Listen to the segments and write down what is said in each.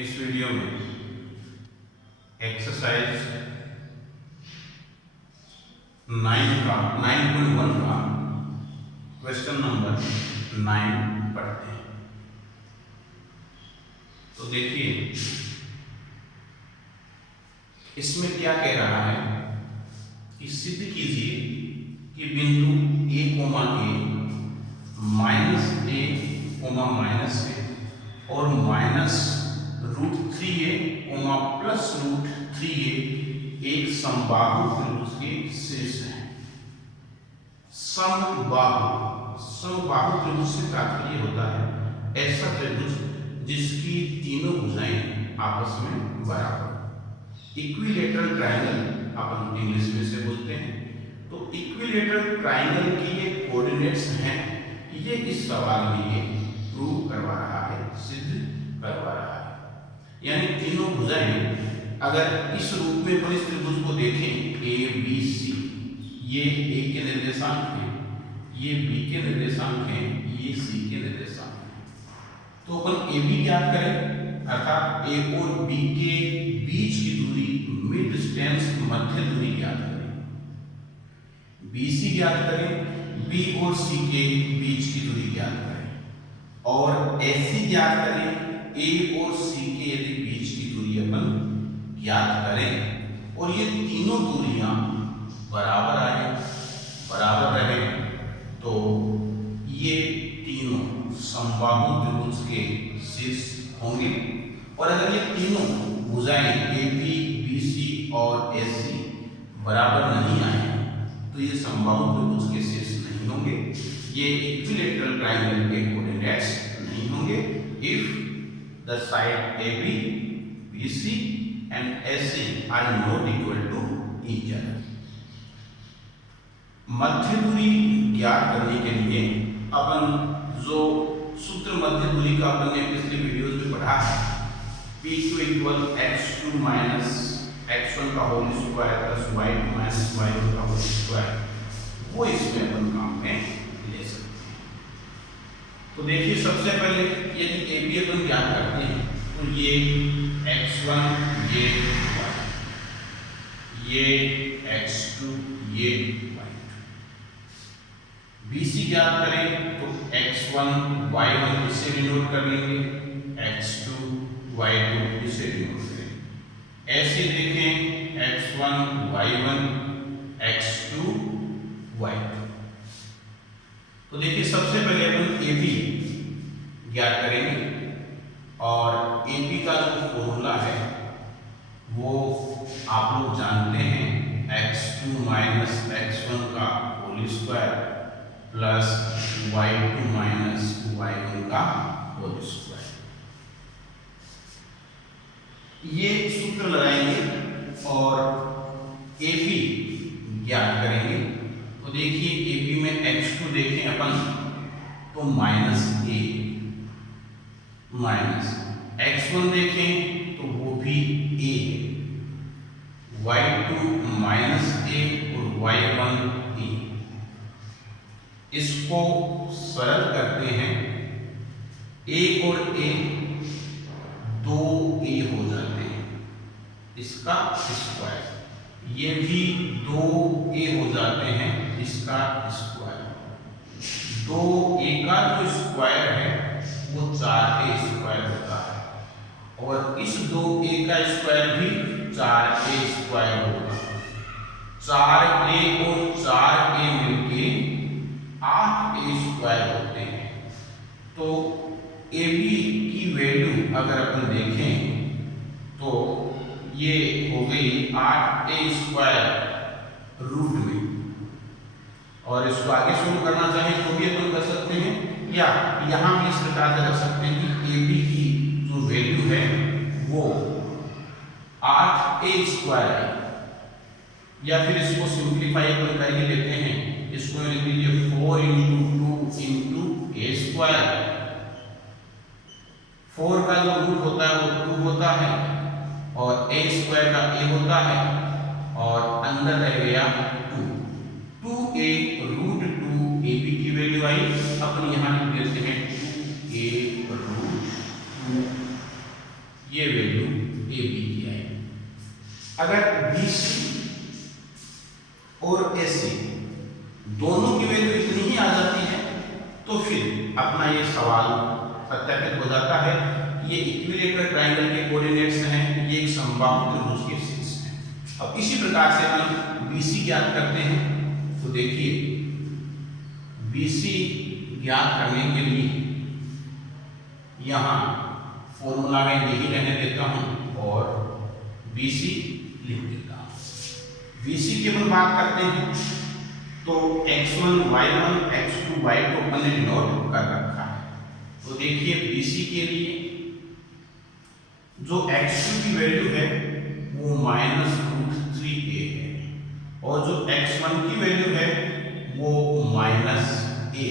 इस वीडियो में एक्सरसाइज 9.1 का क्वेश्चन नंबर 9 पढ़ते हैं। तो देखिए इसमें क्या कह रहा है कि सिद्ध कीजिए कि बिंदु a, -a, और -√3a, +√3a एक समबाहु त्रिभुज के शीर्ष है। समबाहु त्रिभुज से तात्पर्य होता है ऐसा त्रिभुज जिसकी तीनों भुजाएं आपस में बराबर। इक्विलेटरल ट्रायंगल अपन इंग्लिश में से बोलते हैं। तो इक्विलेटरल ट्रायंगल की ये कोऑर्डिनेट्स हैं, ये इस सवाल में ये प्रूव करवा रहा है, सिद्ध करवा रहा है। यानी तीनों भुजाएं अगर इस रूप में अपन इस त्रिभुज को देखें ए बी सी, ये ए के निर्देशांक हैं, ये बी के निर्देशांक हैं, ये सी के निर्देशांक हैं। तो अपन ए बी ज्ञात करें अर्थात ए और बी के बीच की दूरी मिड डिस्टेंस मध्य दूरी ज्ञात करें। BC ज्ञात करें, B और C के बीच की दूरी ज्ञात करें और AC ज्ञात करें, A और C के यदि बीच की दूरी अपन ज्ञात करें और ये तीनों दूरियां बराबर आए, बराबर रहे, तो ये तीनों समबाहु त्रिभुज के शीर्ष होंगे। और अगर ये तीनों भुजाएं AB, BC और AC बराबर नहीं आए तो ये समबाहु त्रिभुज के शीर्ष नहीं होंगे, ये इक्विलेटरल ट्रायंगल के कोऑर्डिनेट्स नहीं होंगे। If the side AB, BC and AC are not equal to each other. मध्य दूरी ज्ञात करने के लिए अपन जो सूत्र मध्य दूरी का अपन ने पिछले वीडियोस में पढ़ा है, P2 = x2 - x1 का whole square plus y2 - y1 का होल स्क्वायर, वो इसमें अपन काम में ले सकते हैं। तो देखिए सबसे पहले यदि AB अपन ज्ञात करते हैं तो ये x1, ये x2, ये y2। BC ज्ञात करें तो x1, y1 इसे डिनोट कर लेंगे, x2, y2 इसे डिनोट करें। ऐसे देखें x1, y1, x2, y2। तो देखिए सबसे पहले अपन AB ज्ञात करेंगे और AB का जो फॉर्मूला है वो आप लोग जानते हैं, x2 - x1 का whole square plus y2 - y1 का होल स्क्वायर। ये सूत्र लगाएंगे और AB ज्ञात करेंगे। तो देखिए AB में x2 देखें अपन तो -a, माइनस x1 देखें तो वो भी a है, y2 -a और y1 a। इसको सरल करते हैं, a और a 2a हो जाते हैं, इसका स्क्वायर, ये भी 2a हो जाते हैं, इसका स्क्वायर। 2a का जो स्क्वायर है वो 4a स्क्वायर होता है और इस 2a का स्क्वायर भी 4a स्क्वायर होगा। 4a और 4a मिलके 8a स्क्वायर होते हैं। तो AB की वैल्यू अगर अपन देखें तो ये हो गई 8a स्क्वायर रूट में, और इसको आगे शुरू करना चाहें तो भी अपन कर सकते हैं, या यहाँ भी इस प्रकार से रख सकते हैं कि AB की जो वैल्यू है वो 8a स्क्वायर है, या फिर इसको सिंप्लीफाई अपन करके लेते हैं, इसको लिख लीजिए 4 × 2 × a स्क्वायर। 4 का जो रूट होता है वो 2 होता है और a स्क्वायर का a होता है और अंदर रह गया 2। 2a √2 AB की वैल्यू आई, अपन यहाँ लिख देते हैं 2a √2। ये ये वैल्यू ए बी की आएगी। अगर बी सी और ए सी दोनों की वैल्यू इतनी ही आ जाती है तो फिर अपना ये सवाल सत्यापित हो जाता है कि ये इक्विलेटरल ट्रायंगल के कोऑर्डिनेट्स हैं, ये एक समबाहु त्रिभुज के शीर्ष हैं। अब इसी प्रकार से हम BC ज्ञात करते हैं। तो देखिए BC ज्ञात करने के लिए यहाँ फॉर्मूला में यही रहने देता हूँ और BC लिख देता हूँ। BC की अपन बात करते हैं तो x1 y1 x2 y2 अपन ने डिनोट कर रखा है। तो देखिए BC के लिए जो x2 की वैल्यू है वो -√3a है और जो x1 की वैल्यू है वो -a है,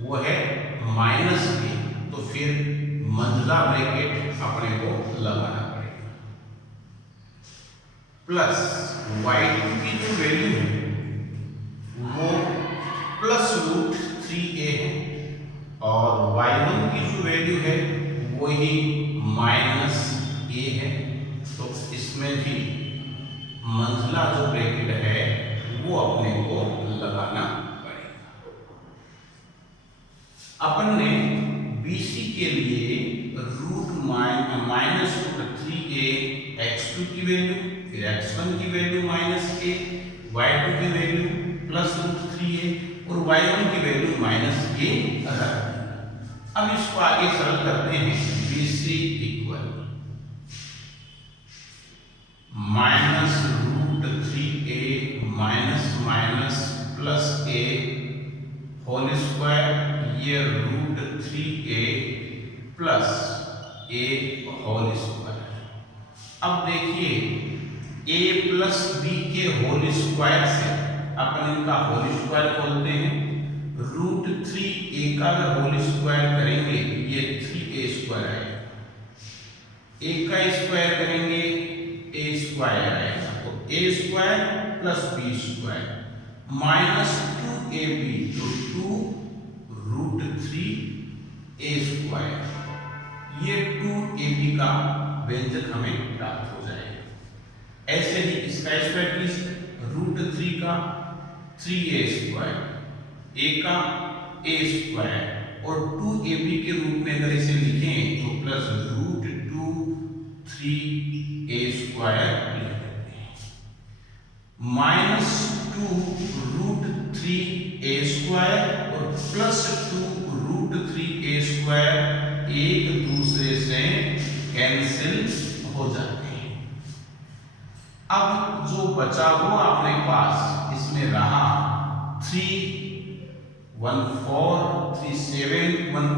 वो है -a। तो फिर मंझला ब्रैकेट अपने को लगाना पड़ेगा, प्लस y2 की जो वैल्यू है वो +√3a है और y1 की जो वैल्यू है वो ही -a है। तो इसमें भी मंझला जो ब्रैकेट है वो अपने को लगाना पड़ेगा। अपन ने BC के लिए -√3a x2 की वैल्यू, फिर x1 की वैल्यू -a, y2 की वैल्यू +√3a और y1 की वैल्यू -a रख दी। अब इसको आगे सरल करते हैं। BC equal -√3a +a whole square, ये √3a + a होल स्क्वायर। अब देखिए a + b के होल स्क्वायर से अपन इनका होल स्क्वायर खोलते हैं। √3a का होल स्क्वायर करेंगे ये 3a² आएगा, a का स्क्वायर करेंगे a² आएगा, तो a² + b² -2ab तो 2√3a²। ये 2ab का व्यंजक हमें प्राप्त हो जाएगा। ऐसे ही इसका स्क्वायर कीजिए, √3 का 3a², a का a² और 2ab के रूप में अगर इसे लिखें तो +√2 3a² लिख सकते हैं, -2√3a² और +2√3a² एक दूसरे से कैंसिल हो जाते हैं। अब जो बचा हुआ अपने पास इसमें रहा 3 1 4 3 7 1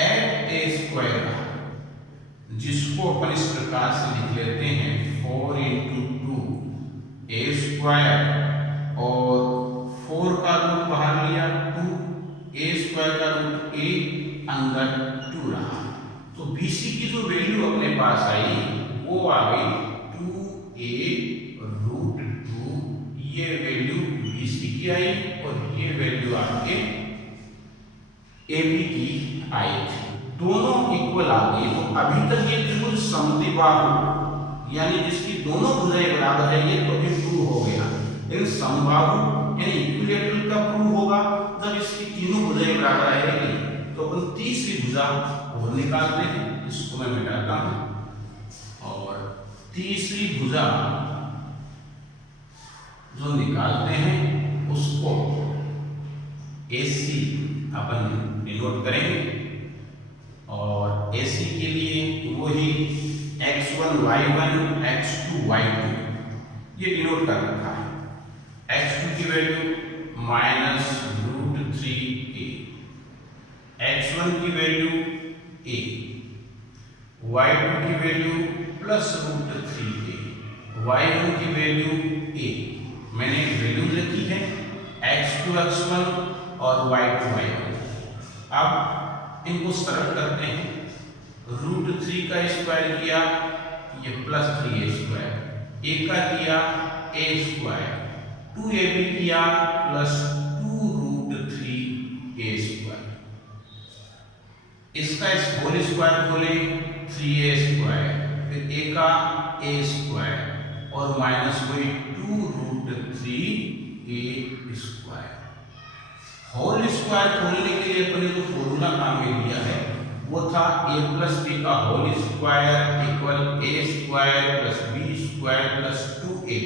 8a² रहा, जिसको अपन इस प्रकार से लिख लेते हैं 4 × 2a² और 4 का रूट बाहर लिया 2, a² का रूट a अंदर 2 रहा। तो BC की जो वैल्यू अपने पास आई वो आ गई 2a√2। ये वैल्यू BC की आई और ये वैल्यू आपके AB की आई थी, दोनों इक्वल आ गई। तो अभी तक ये त्रिभुज समद्विबाहु यानी जिसकी दोनों भुजाएं बराबर है ये तो अभी प्रूव हो गया, लेकिन समबाहु यानी इक्विलेटरल का प्रूव होगा जब इसकी तीनों भुजाएं बराबर आएगी। तो अपन तीसरी भुजा और निकालते हैं, इसको मैं मिटाता हूं और तीसरी भुजा जो निकालते हैं उसको AC अपन डिनोट करेंगे और AC के लिए वही x1 y1 x2 y2 ये डिनोट कर रखा है। x2 की वैल्यू -√3a, x1 की वैल्यू a, y2 की वैल्यू +√3a, y1 की वैल्यू a। मैंने वैल्यू लिखी है x2 x1 और y2 y1। अब इनको सरल करते हैं, √3 का स्क्वायर किया ये +3a², a का किया a², 2ab किया +2√3a²। इसका होल स्क्वायर खोलें 3a स्क्वायर, फिर a का a स्क्वायर और माइनस वही 2√3a स्क्वायर। होल स्क्वायर खोलने के लिए अपने जो फॉर्मूला काम में लिया है वो था a प्लस b का whole square equal a square plus b square plus 2ab,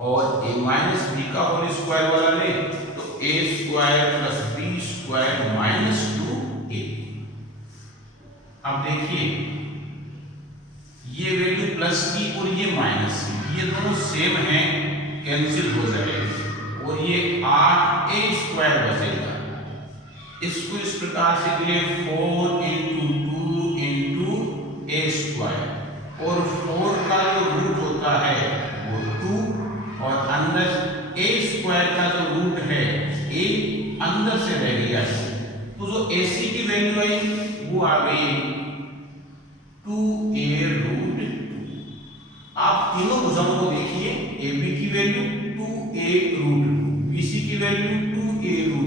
और a माइनस b का होल स्क्वायर वाला ले तो a square plus b square minus 2ab। अब देखिए ये वैल्यू प्लस की और ये माइनस की, ये दोनों सेम हैं, कैंसिल हो जाएगा और ये 8a स्क्वायर बचेगा। इसको इस प्रकार से लिखे 4 × 2 × a स्क्वायर, और 4 का जो रूट होता है वो 2 और अंदर a स्क्वायर का जो रूट है a अंदर से रह गया, तो जो ac की वैल्यू आई वो आ गई 2a√2। आप तीनों भुजाओं को देखिए, ab की वैल्यू 2a√2, bc की वैल्यू 2a√2,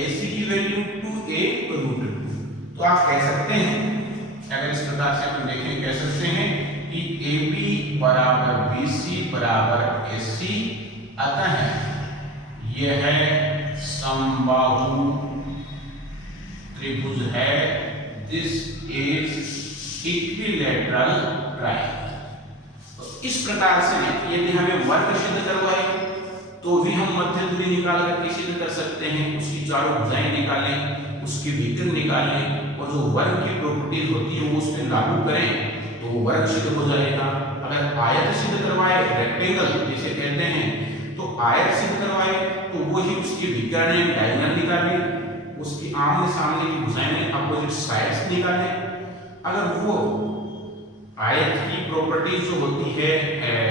AC की वैल्यू 2a√2। तो आप कह सकते हैं, अगर इस प्रकार से अपन देखें, कह सकते हैं कि AB बराबर BC बराबर AC, अतः यह समबाहु त्रिभुज है। This is equilateral triangle. तो इस प्रकार से यदि हमें वर्ग सिद्ध करवाए तो भी हम मध्य दूरी निकाल कर सिद्ध कर सकते हैं। उसकी चारों भुजाएं निकालें, उसके विकर्ण निकालें और जो वर्ग की प्रॉपर्टीज होती है वो उसमें लागू करें तो वो वर्ग सिद्ध हो जाएगा। अगर आयत सिद्ध करवाए, रेक्टेंगल जिसे कहते हैं, तो आयत सिद्ध करवाए तो वो ही उसके विकर्ण डायगोनल निकालें, उसकी आमने सामने की भुजाएं अपोजिट साइड्स निकालें। अगर वो आयत की प्रॉपर्टीज जो होती है,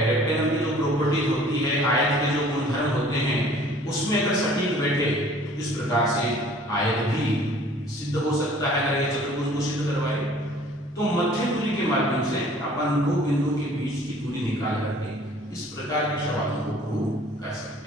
रेक्टेंगल की जो प्रॉपर्टीज होती है, आयत के जो गुणधर्म होते हैं उसमें अगर सटीक बैठे तो इस प्रकार से आयत भी सिद्ध हो सकता है। अगर ये चतुर्भुज को सिद्ध करवाए तो मध्य दूरी के माध्यम से अपन दो बिंदुओं के बीच की दूरी निकाल करके इस प्रकार के सवालों को प्रूव कर सकते हैं।